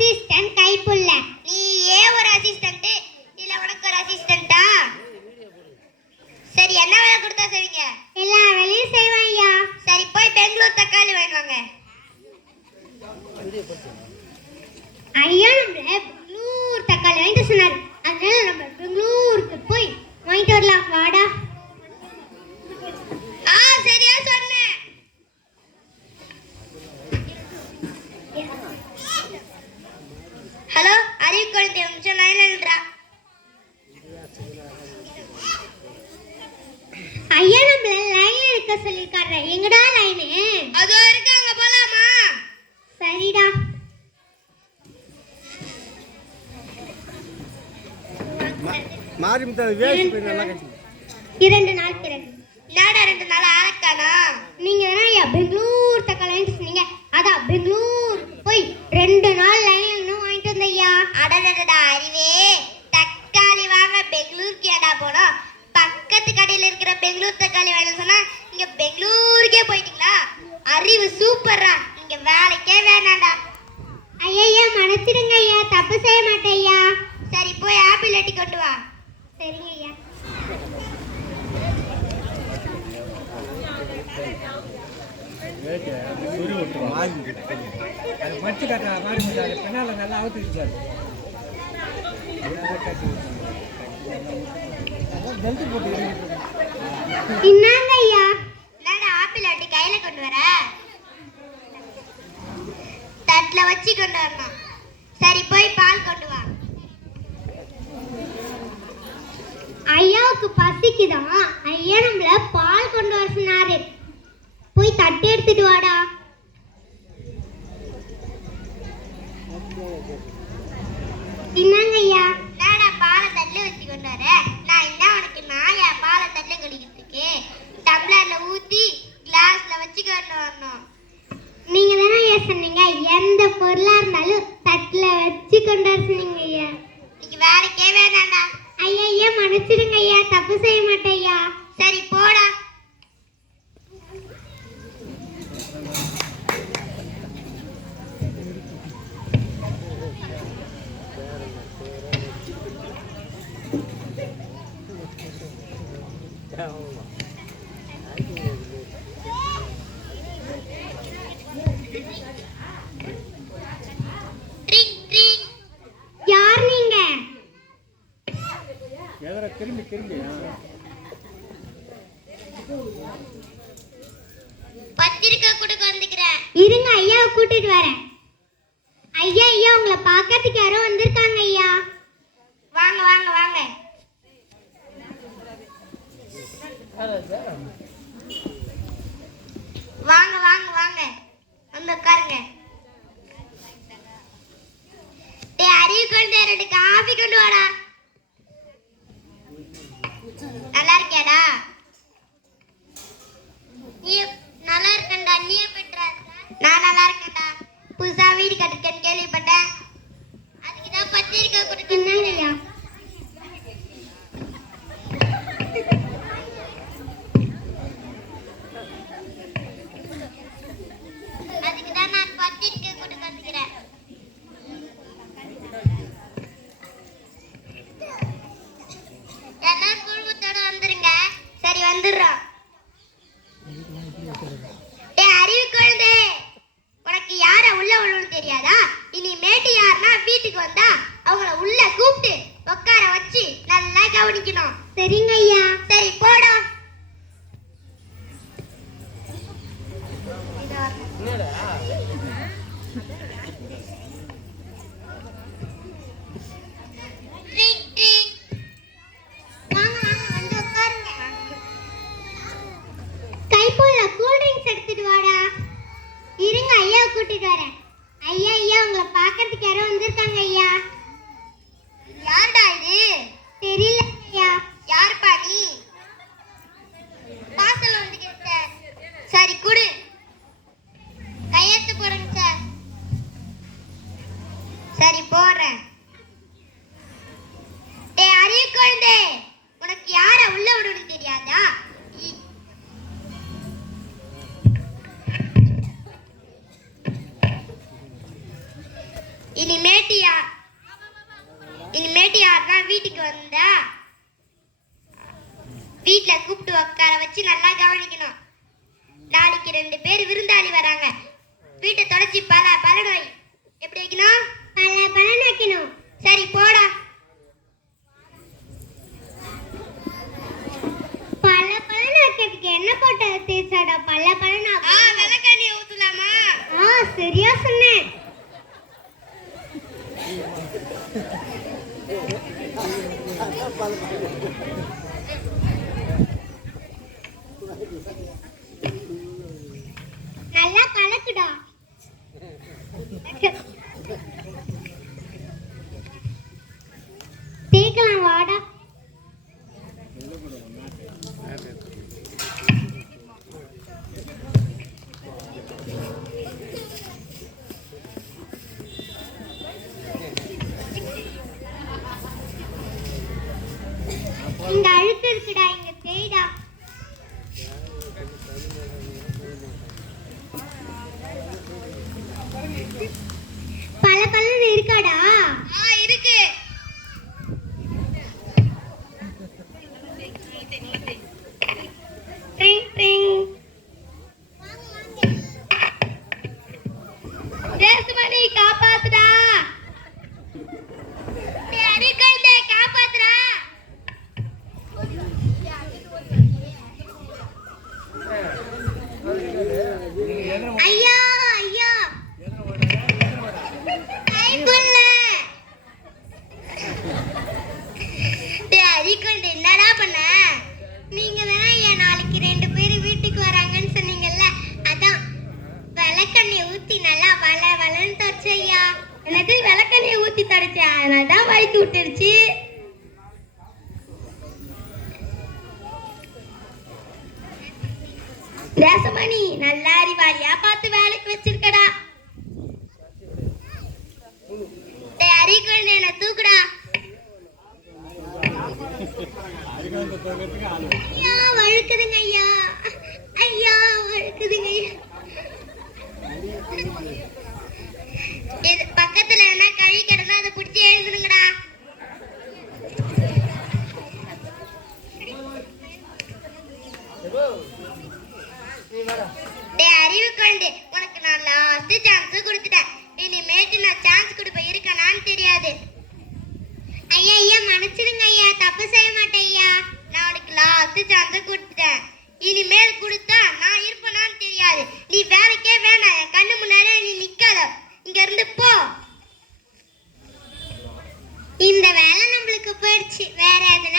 Assistant Kaipulla. நீ ஏன் ஒரு அசிஸ்டன்ட் இல்ல உனக்கு ஒரு அசிஸ்டன்ட்டா? சரி, என்ன வேலை கொடுத்தா செய்வீங்க? எல்லா வேலையும் செய்வேன் ஐயா. சரி, போய் பெங்களூர் தக்காளி வாங்குவாங்க. ஐயா நம்மள பெங்களூர் தக்காளி வாங்கிட்டு சொன்னாரு, அதனால நம்ம பெங்களூருக்கு போய் வாங்கிட்டு வரலாம். வாடா. சரியா சொன்னேன். ஹலோ, அறிவு குழந்தை நிமிஷம் லைன்ன்றா. ஐயா நம்மள லைன்ல இருக்க சொல்லிருக்காரு. எங்கடா லைனு? அதோ இருக்காங்க, போலாமா? சரிடா. மாறி முத்தாது வேஸ்ட் பண்ணி நல்லா கட்டி 2 நாள் பிறகு. என்னடா 2 நாள் ஆக்கானா? நீங்க தான ஐயா பெங்களூர் தக்காளி வாங்கிட்டு சொன்னீங்க. அதான் பெங்களூர் போய் 2 நாள் லைன்ல நின்னு வாங்கிட்டு வந்த ஐயா. அடடடடா அறிவே, தக்காளி வாங்க பெங்களூருக்கு ஏடா போனோம்? பக்கத்து கடையில இருக்கிற பெங்களூர் தக்காளி வாங்கன்னு சொன்னா இங்க பெங்களூருக்கே போயிட்டீங்களா? அறிவு சூப்பர்ரா. இங்க வேலைக்கே வேணாண்டா. ஐயா மன்னிச்சிடுங்க ஐயா, தப்பு செய்ய மாட்டேன் ஐயா. சரி, போய் ஆப்பிள் வெட்டி கொண்டு வா. சரிங்க ஐயா. மச்சு கட்டுறா மாறி முத்தாது பின்னால நல்லா அவுத்துச்சு சார். ஜல்தி போட்டு இன்னாங்க ஐயா. என்னடா ஆப்பிள் வெட்டி கையில கொண்டு வர? தட்டுல வச்சு கொண்டு வரணும். சரி, போய் பால் கொண்டு வா. ஐயாவுக்கு பசிக்குதான். ஐயா நம்மள பால் கொண்டு வர சொன்னாரு. போய் தட்டு எடுத்துட்டு வாடா. இன்னாங்க ஐயா. என்னடா பாலை தட்டுல வச்சு கொண்டு வர? நான் என்ன உனக்கு நாயா பாலை தட்டுல குடிக்கிறதுக்கு? டம்ளர்ல ஊத்தி கிளாஸ்ல வச்சு கொண்டு வரணும். நீங்க தானே ஐயா சொன்னீங்க எந்த பொருளா இருந்தாலும் தட்டுல வச்சு கொண்டு வர சொன்னீங்க ஐயா. நீங்க வேலைக்கே வேணாண்டா. ஐயா மன்னிச்சிடுங்க ஐயா, தப்பு செய்ய மாட்டேன் ஐயா. சரி, போடா. யார் நீங்க? திரும்பி திரும்பி பத்திரிக்கை கொடுக்க வந்துக்கிறேன். இருங்க ஐயாவை கூட்டிட்டு வரேன். ஐயா உங்களை பார்க்கறதுக்கு யாரோ வந்திருக்காங்க ஐயா. வாங்க வாங்க வாங்க. வாங்க வாங்க வாங்க, வந்து உட்காருங்க. அறிவு கொண்டு 2 காஃபி கொண்டு வாடா. நல்லா இருக்கியாடா? நீ நல்லா இருக்கேன்டா. நீ எப்படிடா இருக்க? நான் நல்லா இருக்கேன்டா. புதுசா வீடு கட்டிருக்கேன்னு கேள்விப்பட்டேன். அதுக்குதான் பத்திரிக்கை கொடுக்கணும் ஐயா. அதுக்குதான் நான் பத்திரிக்கை கொடுக்க வந்துக்கிறேன். எல்லாம் குழுமத்தோட வந்துருங்க. சரி, வந்துடுறோம். அறிவு குழந்தை, உனக்கு யார உள்ள உள்ளன்னு தெரியாதா? இனிமேட்டு யாருன்னா வீட்டுக்கு வந்தா அவங்கள உள்ள கூப்பிட்டு உட்கார வச்சு நல்லா கவனிக்கணும். சரிங்க ஐயா. சரி, போடா. இருங்க ஐயா கூட்டிட்டு வரேன். ஐயா உங்களை பார்க்கறதுக்கு யாரோ வந்திருக்காங்க ஐயா. யாருடா இது? தெரியல ஐயா. யாருப்பா நீ? பாசல் வந்து கேட்ட. சரி, குடு. கையெழுத்து போடுங்க சார். சரி, போடுறேன். அறிவு குழந்தை, உனக்கு யார உள்ள விடணும் தெரியாதா? இனிமேட்டு யாருன்னா வீட்டுக்கு வந்தா வீட்டுல கூப்பிட்டு உட்கார வச்சு நல்லா கவனிக்கணும். நாளைக்கு 2 பேர் விருந்தாளி வராங்க. வீட்டை தொடச்சி பல நோய் எப்படி வைக்கணும்? பல வைக்கணும். சரி போடா. பல வைக்கிறதுக்கு என்ன போட்ட தேய்ச்சாடா? பல விளக்கண்ணியை ஊத்தலாமா? சரியா சொன்னேன். நல்லா கலக்குடா. தேய்க்கலாம் வாடா. இங்க அழுக்கு இருக்குடா, இங்க தேய்டா. பல இருக்காடா? இருக்கு. தேசமணி காப்பாத்துடா. காப்பாத்துடா. ஐயா ஐயா என்னடா பண்ண? நீங்க தானே என் நாளைக்கு 2 பேர் வீட்டுக்கு வராங்கன்னு சொன்னீங்கல்ல, அதான் விளக்கெண்ணெய் ஊத்தி நல்லா வளன்னு தொடச்சு ஐயா. எனக்கு விளக்கெண்ணெய் ஊத்தி தொடச்சேன், அதனாலதான் வலிக்கு விட்டுருச்சு. தேசமணி நல்லா அறிவாளியா பார்த்து வேலைக்கு வச்சிருக்கடா. அறிக்கொண்டு என்ன தூக்குடா. ஐயா வழுக்குதுங்க ஐயா. ஐயா வழுக்குதுங்க ஐயா. பக்கத்துல என்ன கழி கிடந்தா அதை பிடிச்சி எழுதுனுங்கடா. அறிவு கொண்டு உனக்கு நான் லாஸ்ட் சான்ஸ் கொடுத்துட்டேன். இனிமேட்டு நான் சான்ஸ் கொடுப்பேன், இருக்கனான்னு தெரியாது. ஐயா ஐயா மன்னிச்சிடுங்க ஐயா, தப்பு செய்ய மாட்டேன் ஐயா. நான் உனக்கு லாஸ்ட் சான்ஸ் கொடுத்துட்டேன். இனிமேல் கொடுத்தா நான் இருப்பேனான்னு தெரியாது. நீ வேலைக்கே வேணாம், என் கண்ணு முன்னாடியே நீ நிக்காத, இங்க இருந்து போ. இந்த வேலை நம்மளுக்கு போயிடுச்சு, வேற எது